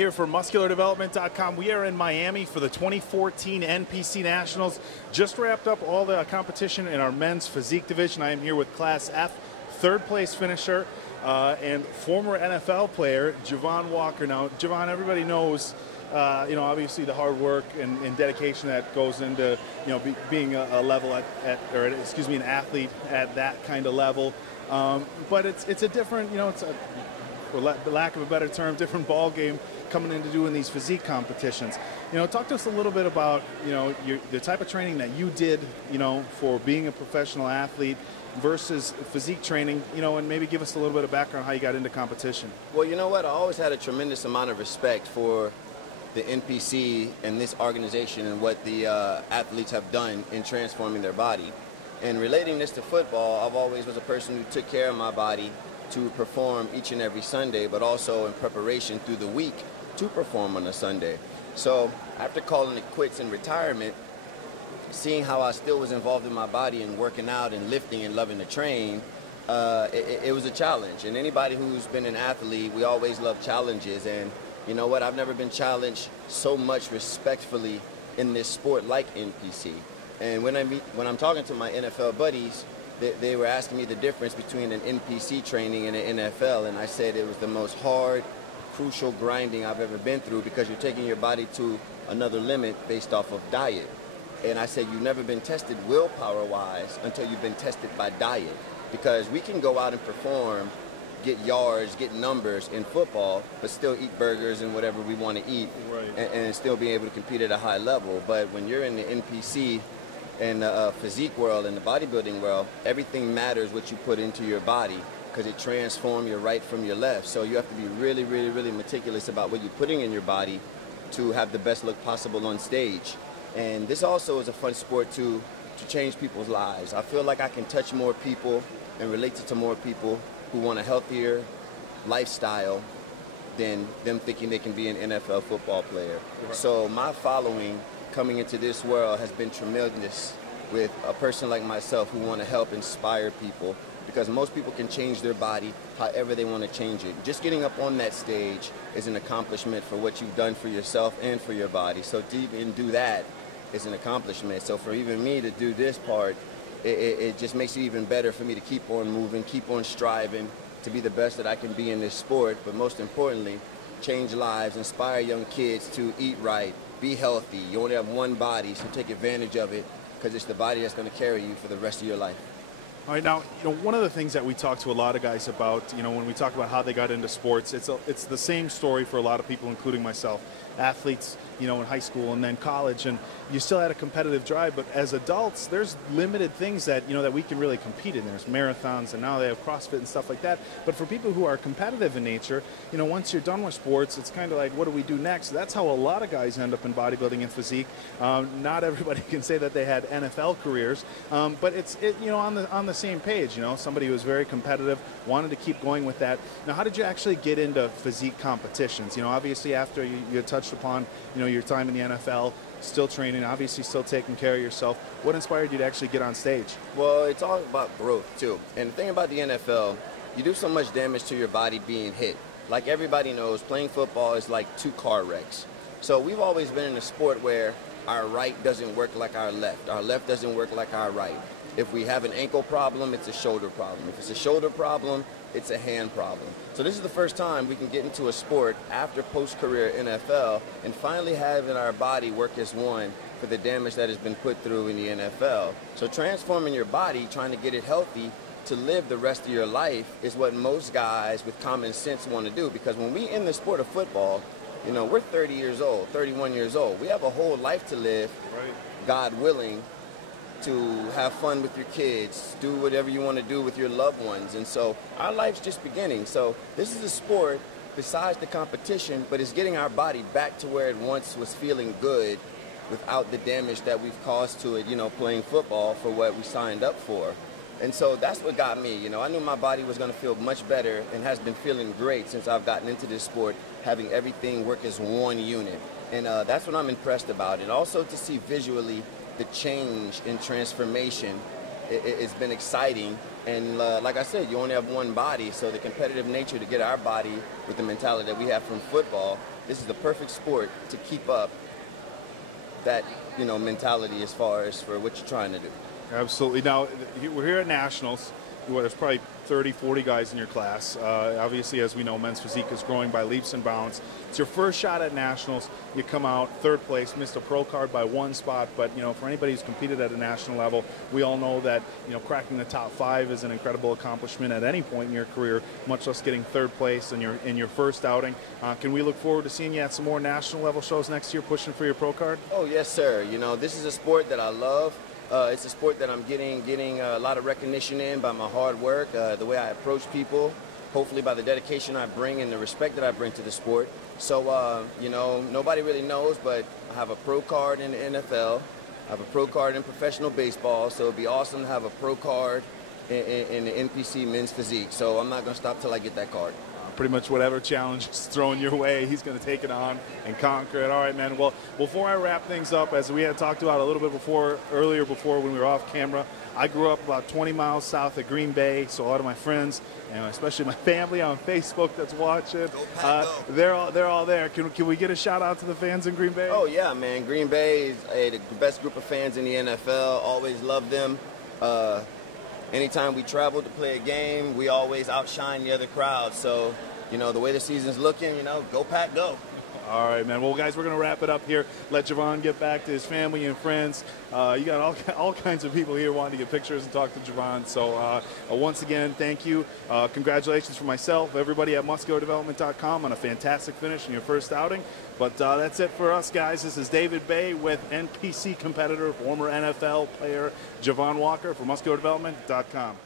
here for MuscularDevelopment.com. We are in Miami for the 2014 NPC Nationals. Just wrapped up all the competition in our men's physique division. I am here with Class F, third place finisher, and former NFL player, Javon Walker. Now, Javon, everybody knows, obviously the hard work and dedication that goes into, being a level an athlete at that kind of level. But it's a different, it's a, for lack of a better term, different ball game coming into doing these physique competitions. Talk to us a little bit about, the type of training that you did, for being a professional athlete versus physique training, and maybe give us a little bit of background how you got into competition. Well, you know what? I always had a tremendous amount of respect for the NPC and this organization and what the athletes have done in transforming their body. And relating this to football, I've always was a person who took care of my body to perform each and every Sunday, but also in preparation through the week to perform on a Sunday. So after calling it quits in retirement, seeing how I still was involved in my body and working out and lifting and loving to train, it was a challenge. And anybody who's been an athlete, we always love challenges. And you know what? I've never been challenged so much respectfully in this sport like NPC. And when I'm talking to my NFL buddies, they were asking me the difference between an NPC training and an NFL, and I said it was the most hard, crucial grinding I've ever been through, because you're taking your body to another limit based off of diet. And I said you've never been tested willpower-wise until you've been tested by diet, because we can go out and perform, get yards, get numbers in football, but still eat burgers and whatever we want to eat, right, and still be able to compete at a high level. But when you're in the NPC and the physique world and the bodybuilding world, everything matters what you put into your body, because it transforms your right from your left. So you have to be really, really, really meticulous about what you're putting in your body to have the best look possible on stage. And this also is a fun sport to change people's lives. I feel like I can touch more people and relate to more people who want a healthier lifestyle than them thinking they can be an NFL football player. Right. So my following coming into this world has been tremendous with a person like myself who want to help inspire people, because most people can change their body however they want to change it. Just getting up on that stage is an accomplishment for what you've done for yourself and for your body. So to even do that is an accomplishment. So for even me to do this part, it just makes it even better for me to keep on moving, keep on striving to be the best that I can be in this sport, but most importantly, change lives, inspire young kids to eat right, be healthy. You only have one body, so take advantage of it, because it's the body that's going to carry you for the rest of your life. All right, now, one of the things that we talk to a lot of guys about, when we talk about how they got into sports, it's the same story for a lot of people, including myself. Athletes, in high school and then college, and you still had a competitive drive, but as adults, there's limited things that, that we can really compete in. There's marathons, and now they have CrossFit and stuff like that. But for people who are competitive in nature, once you're done with sports, it's kind of like, what do we do next? That's how a lot of guys end up in bodybuilding and physique. Not everybody can say that they had NFL careers, but it's on the same page. Somebody who was very competitive, wanted to keep going with that. Now, how did you actually get into physique competitions? Obviously after you touched upon, your time in the NFL, still training, obviously still taking care of yourself. What inspired you to actually get on stage? Well, it's all about growth too. And the thing about the NFL, you do so much damage to your body being hit. Like everybody knows, playing football is like 2 car wrecks. So we've always been in a sport where our right doesn't work like our left doesn't work like our right. If we have an ankle problem, it's a shoulder problem. If it's a shoulder problem, it's a hand problem. So this is the first time we can get into a sport after post-career NFL and finally having our body work as one for the damage that has been put through in the NFL. So transforming your body, trying to get it healthy to live the rest of your life, is what most guys with common sense want to do. Because when we in the sport of football, we're 30 years old, 31 years old. We have a whole life to live, right, God willing, to have fun with your kids, do whatever you want to do with your loved ones. And so our life's just beginning. So this is a sport besides the competition, but it's getting our body back to where it once was feeling good without the damage that we've caused to it, playing football for what we signed up for. And so that's what got me. I knew my body was going to feel much better and has been feeling great since I've gotten into this sport, having everything work as one unit. And that's what I'm impressed about. And also to see visually the change in transformation it's been exciting. And like I said, you only have one body, so the competitive nature to get our body with the mentality that we have from football, this is the perfect sport to keep up that, you know, mentality as far as for what you're trying to do. Absolutely. Now, we're here at Nationals. There's probably 30, 40 guys in your class. Obviously, as we know, men's physique is growing by leaps and bounds. It's your first shot at Nationals. You come out third place, missed a pro card by one spot. But, you know, for anybody who's competed at a national level, we all know that, you know, cracking the top 5 is an incredible accomplishment at any point in your career, much less getting third place in your first outing. Can we look forward to seeing you at some more national level shows next year, pushing for your pro card? Oh, yes, sir. You know, this is a sport that I love. It's a sport that I'm getting a lot of recognition in by my hard work, the way I approach people, hopefully by the dedication I bring and the respect that I bring to the sport. So, you know, nobody really knows, but I have a pro card in the NFL. I have a pro card in professional baseball, so it'd be awesome to have a pro card in the NPC men's physique. So I'm not going to stop till I get that card. Pretty much whatever challenge is thrown your way, he's going to take it on and conquer it. All right, man. Well, before I wrap things up, as we had talked about a little bit earlier when we were off camera, I grew up about 20 miles south of Green Bay, so a lot of my friends, and especially my family on Facebook that's watching, they're all there. Can we get a shout out to the fans in Green Bay? Oh yeah, man. Green Bay is the best group of fans in the NFL. Always love them. Anytime we travel to play a game, we always outshine the other crowd. So, you know, the way the season's looking, you know, go Pack, go. All right, man. Well, guys, we're going to wrap it up here. Let Javon get back to his family and friends. You got all kinds of people here wanting to get pictures and talk to Javon. So once again, thank you. Congratulations for myself, everybody at musculardevelopment.com on a fantastic finish in your first outing. But that's it for us, guys. This is David Baye with NPC competitor, former NFL player Javon Walker for musculardevelopment.com.